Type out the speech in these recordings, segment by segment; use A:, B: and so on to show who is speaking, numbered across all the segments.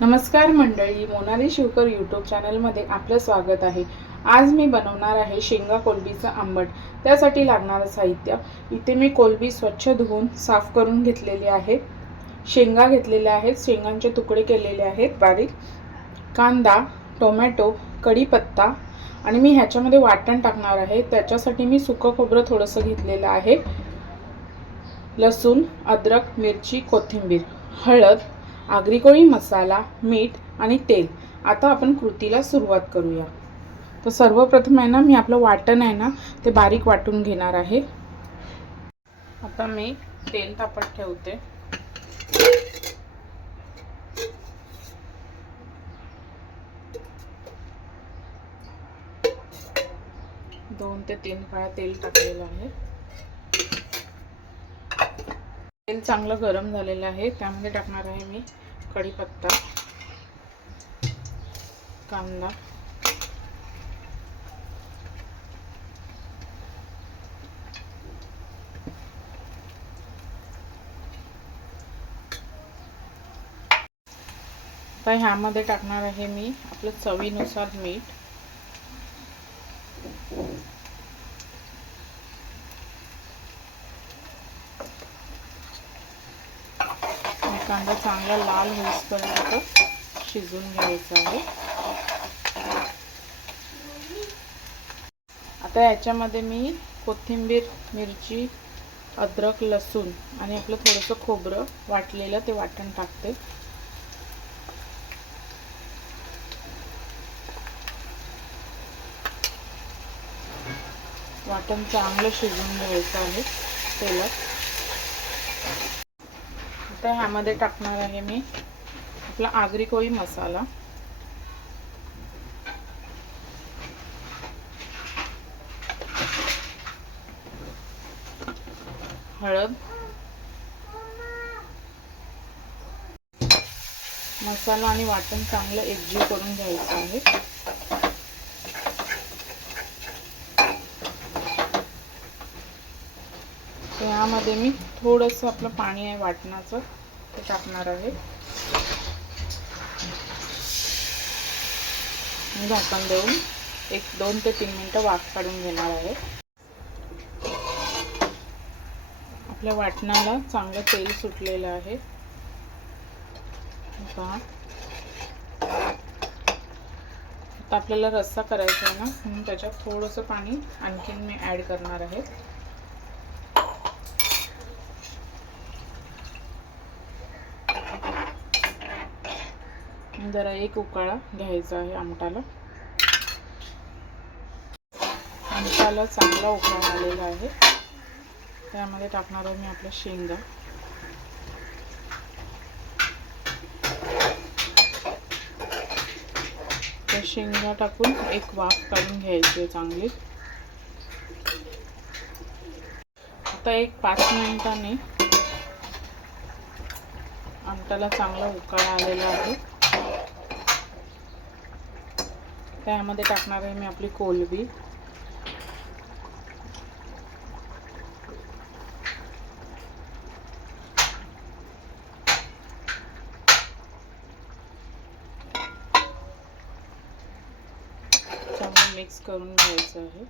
A: नमस्कार मंडळी मोनाली शिवकर यूट्यूब चॅनलमध्ये आपलं स्वागत आहे. आज मी बनवणार आहे शेंगा कोलबीचं आंबट. त्यासाठी लागणारं साहित्य. इथे मी कोलबी स्वच्छ धुवून साफ करून घेतलेली आहे. शेंगा घेतलेल्या आहेत शेंगांचे तुकडे केलेले आहेत बारीक. कांदा टोमॅटो कढीपत्ता आणि मी ह्याच्यामध्ये वाटण टाकणार आहे. त्याच्यासाठी मी सुकं खोबरं थोडंसं घेतलेलं आहे. लसूण अद्रक मिरची कोथिंबीर हळद आगरी कोळी मसाला मीठ आणि तेल. आता आपण कृतीला सुरुवात करूया. तर सर्वप्रथम आहे ना मी आपलं वाटण आहे ना ते बारीक वाटून घेणार आहे. आता मी तेल तापत ठेवते. दोन ते तीन काळा तेल टाकलेलं आहे. तेल चांगलं गरम झालेलं आहे त्यामध्ये टाकणार आहे मी कढीपत्ता कांदा. आता ह्यामध्ये टाकणार आहे मी आपलं चवीनुसार मीठ आणि कांदा चांगला लाल होईपर्यंत शिजून घ्यायचा आहे. आता याच्यामध्ये मी कोथिंबीर मिरची अद्रक लसूण आणि आपलं थोडंसं खोबरं वाटलेलं ते वाटण टाकते. वाटण चांगलं शिजून घ्यायचं आहे तेलात. आता ह्यामध्ये टाकणार आहे मी आपला आगरी कोळी मसाला. हळद. मसाला आणि वाटण चांगलं एकजीव करून घ्यायचं आहे. यामध्ये मी थोडंसं आपलं पाणी आहे वाटणाचं ते टाकणार आहे. झाकण देऊन एक दोन ते तीन मिनटं वाफ काढून घेणार आहे. आपल्या वाटणाला चांगलं तेल सुटलेलं आहे. आता आपल्याला रस्सा करायचा आहे ना म्हणून त्याच्यात थोडंसं पाणी आणखीन मी ॲड करणार आहे. जरा एक उकाळा घ्यायचा आहे आमटाला. आमटाला चांगला उकाळा आलेला आहे. त्यामध्ये टाकणार आहे मी आपल्या शेंगा. त्या शेंगा टाकून एक वाफ काढून घ्यायची आहे चांगली. आता एक पाच मिनिटांनी आमटाला चांगला उकाळा आलेला आहे. त्यामध्ये टाकणार आहे मी आपली कोलबी. चांगलं मिक्स करून घ्यायचं आहे.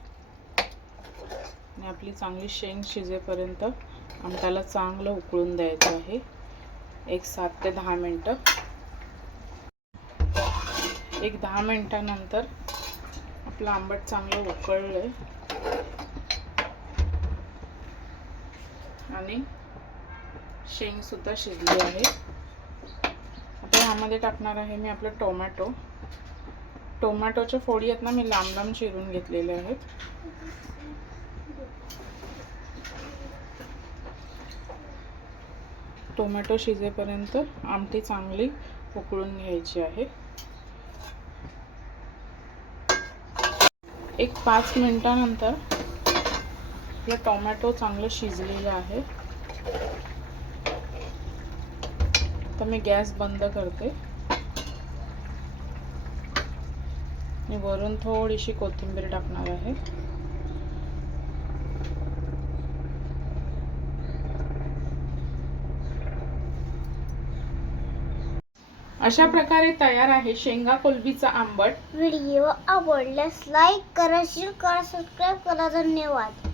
A: आणि आपली चांगली शेंग शिजेपर्यंत आमटाला चांगलं उकळून द्यायचं आहे. एक सात ते दहा मिनटं. एक दहा मिनटानंतर आपलं आंबट चांगलं उकळलं आहे आणि शेंगसुद्धा शिजली आहे. आता ह्यामध्ये टाकणार आहे मी आपलं टोमॅटो. टोमॅटोच्या फोडी आहेत ना मी लांब लांब चिरून घेतलेले आहेत. टोमॅटो शिजेपर्यंत आमटी चांगली उकळून घ्यायची आहे. एक पाच मिनटानंतर आपलं टोमॅटो चांगलं शिजलेलं आहे. तर मी गॅस बंद करते. मी वरून थोडीशी कोथिंबीर टाकणार आहे. अशा प्रकारे तयार आहे शेंगा कोलबीचा आंबट.
B: व्हिडिओ आवडल्यास लाईक करा शेअर करा सबस्क्राईब करा. धन्यवाद.